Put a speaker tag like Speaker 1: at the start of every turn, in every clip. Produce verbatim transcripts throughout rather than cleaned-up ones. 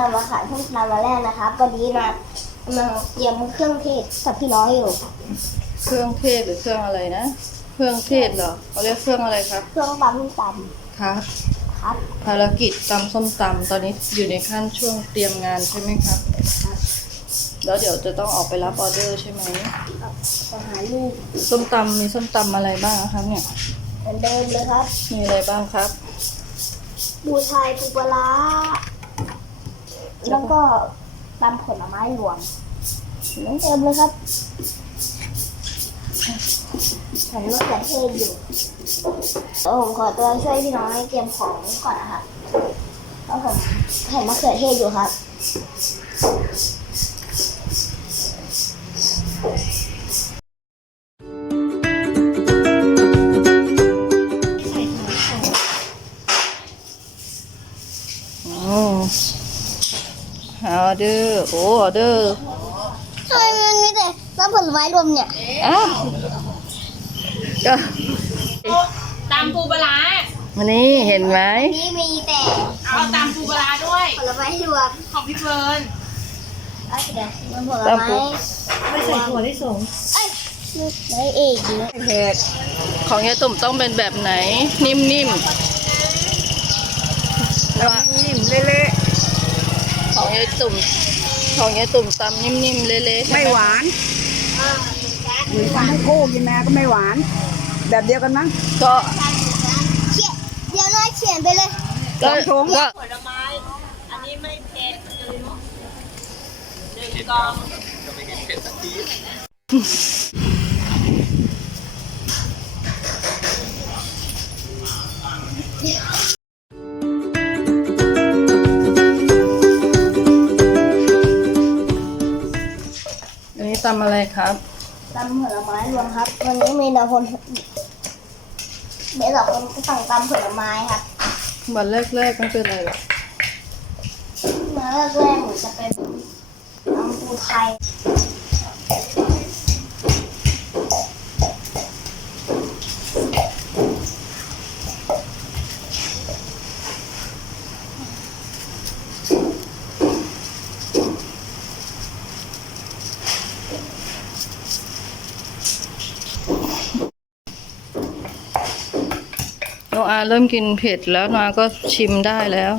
Speaker 1: จะมาขายส้มตำมาแรกนะครับตอนนี้นะกำลังเตรียมเครื่องเทศกับพี่น้อยอยู่
Speaker 2: เครื่องเทศหรือเครื่องอะไรนะเครื่องเทศเหรอเขาเรียกเครื่องอะไรครับ
Speaker 1: เครื่องตำส้มตำ
Speaker 2: ครับ
Speaker 1: ครับ
Speaker 2: ภารกิจตำส้มตำตอนนี้อยู่ในขั้นช่วงเตรียมงานใช่ไหมครับ
Speaker 1: ครับ
Speaker 2: แล้วเดี๋ยวจะต้องออกไปรับออเดอร์ใช่ไหม
Speaker 1: อาหารลูก
Speaker 2: ส้มตำมีส้มตำอะไรบ้างครับเนี่ย
Speaker 1: เหมือนเดิมเลยครับ
Speaker 2: มีอะไรบ้างครับ
Speaker 1: บูชายปูปลาแล้วก็ตำผลไม้รวมเหมือนเดิมเลยครับฉันรสแต่เทศอยู่เออผมขอตัวช่วยพี่น้อยเตรียมของก่อนนะครับแล้วผมเห็นมะเขือเทศอยู่ครับ
Speaker 2: อ๋อออเดอร์โอ้ออเดอร์
Speaker 1: ทำไมมันมีแต่น้ำผลไม้รวมเนี่ย
Speaker 2: อ้าวก็
Speaker 3: ตำปูปลาร้า
Speaker 2: วันนี้เห็นไหม
Speaker 1: นี่มีแต่
Speaker 3: เอาตำปูปลาร้าด้วย
Speaker 1: ผลไม้รวม
Speaker 3: ของพี่เฟิร์น
Speaker 1: เอาเดี๋ยวมันผลไม้ไม่ใส่ถั่วลิสงเอ้ยไม่เอกเยอะ
Speaker 2: เผ็ดของยายตุ่มต้องเป็นแบบไหนนิ่มๆนิ่มเละๆของยายตุ่มของยายตุ่มตำนิ่มๆเละๆ
Speaker 4: ไม่หวานหรือทำให้คู่กินนะก็ไม่หวาน แบบเดียวกันมั้ง
Speaker 2: ก็
Speaker 1: เขียนเดี๋ยวน้อยเขียนไปเลย
Speaker 2: ก็ก็
Speaker 3: ผลไม้อันนี้ไม่เผ็ดหนึ่งกล่อง
Speaker 2: อันนี้ตำอะไรครับ
Speaker 1: ตำผลไม้รวมครับวันนี้มีแต่คนมีแต่คนสั่งตำผลไม้ครับ
Speaker 2: วันแรกๆมันเป็นอะไรหรอ
Speaker 1: มาแรกๆหนูจะเป็นตำปูไทย
Speaker 2: โนอาเริ่มกินเผ็ดแล้วโนอาก็ชิมได้แล้ว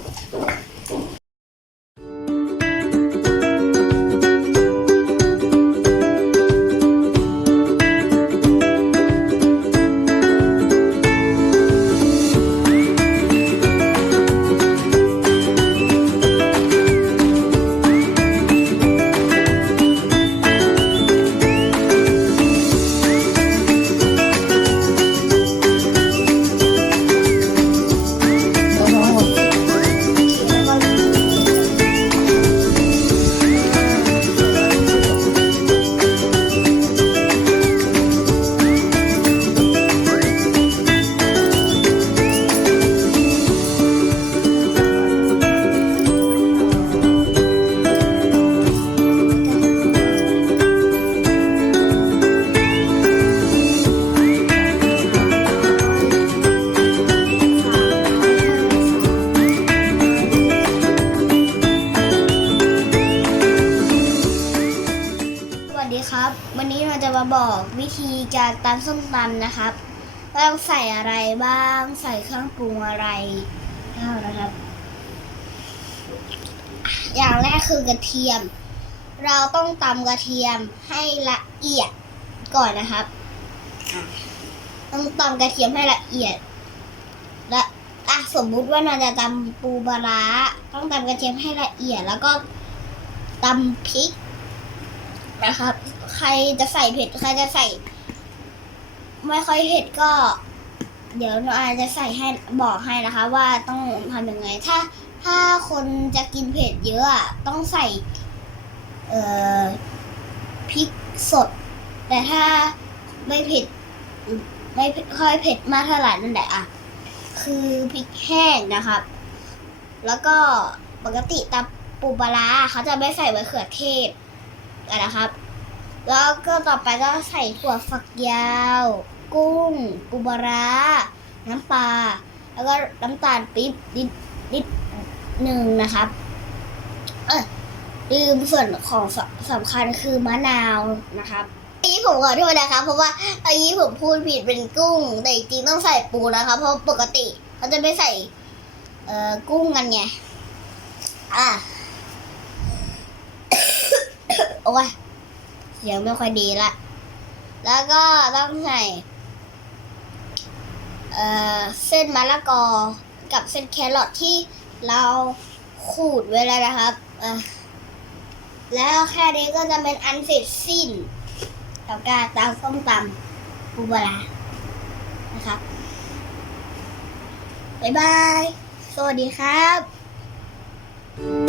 Speaker 1: ครับวันนี้เราจะมาบอกวิธีการตำส้มตำนะครับว่าต้องใส่อะไรบ้างใส่เครื่องปรุงอะไรนะครับ อย่างแรกคือกระเทียมเราต้องตำกระเทียมให้ละเอียดก่อนนะครับต้องตำกระเทียมให้ละเอียดและอ่ะสมมุติว่าเราจะตำปูปลาร้าต้องตำกระเทียมให้ละเอียดแล้วก็ตำพริกนะครับใครจะใส่เผ็ดใครจะใส่ไม่ค่อยเผ็ดก็เดี๋ยวหนูอาจจะใส่ให้บอกให้นะคะว่าต้องทำยังไงถ้าถ้าคนจะกินเผ็ดเยอะต้องใส่เอ่อพริกสดแต่ถ้าไม่เผ็ดไม่ค่อยเผ็ดมากเท่าไหร่นั่นแหละอ่ะคือพริกแห้งนะครับแล้วก็ปกติตำปูปลาร้าเขาจะไม่ใส่มะเขือเทศนะครับแล้วก็ต่อไปก็ใส่ถั่วฝักยาวกุ้งปูปลาร้าน้ำปลาแล้วก็น้ำตาลปี๊บนิดนิดหนึ่งนะครับเออลืมส่วนของสสำคัญคือมะนาวนะครับอันนี้ผมขอโทษนะครับ เพราะว่าอันนี้ผมพูดผิดเป็นกุ้ง แต่จริงๆต้องใส่ปูนะครับ เพราะปกติเขาจะไม่ใส่ เอ่อกุ้งกันไงอ่ะ โอ้ยเสียงไม่ค่อยดีละ แล้วก็ต้องใส่ เอ่อเส้นมะละกอกับเส้นแครอทที่เราขูดไว้แล้วนะครับอ่ะแล้วแค่นี้ก็จะเป็นอันเสร็จสิ้นกับการตำส้มตำปูปลาร้านะครับ บ๊ายบาย สวัสดีครับ